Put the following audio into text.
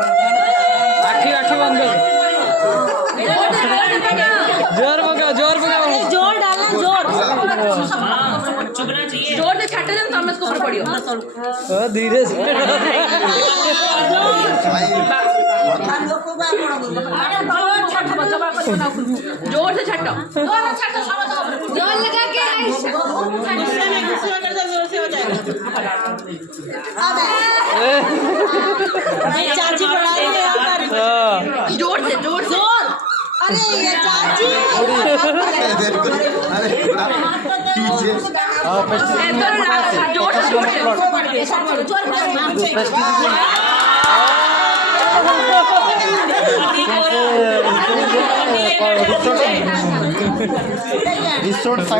आखी आखी बंद जोर बगा जोर डालना, जोर जोर से छाटे ना सामने इसको ऊपर पड़ियो धीरे से जोर से छाटो जोर लगा के चाची पढ़ा रही है यहाँ पर। जोर से जोर, अरे ये चाची जोर से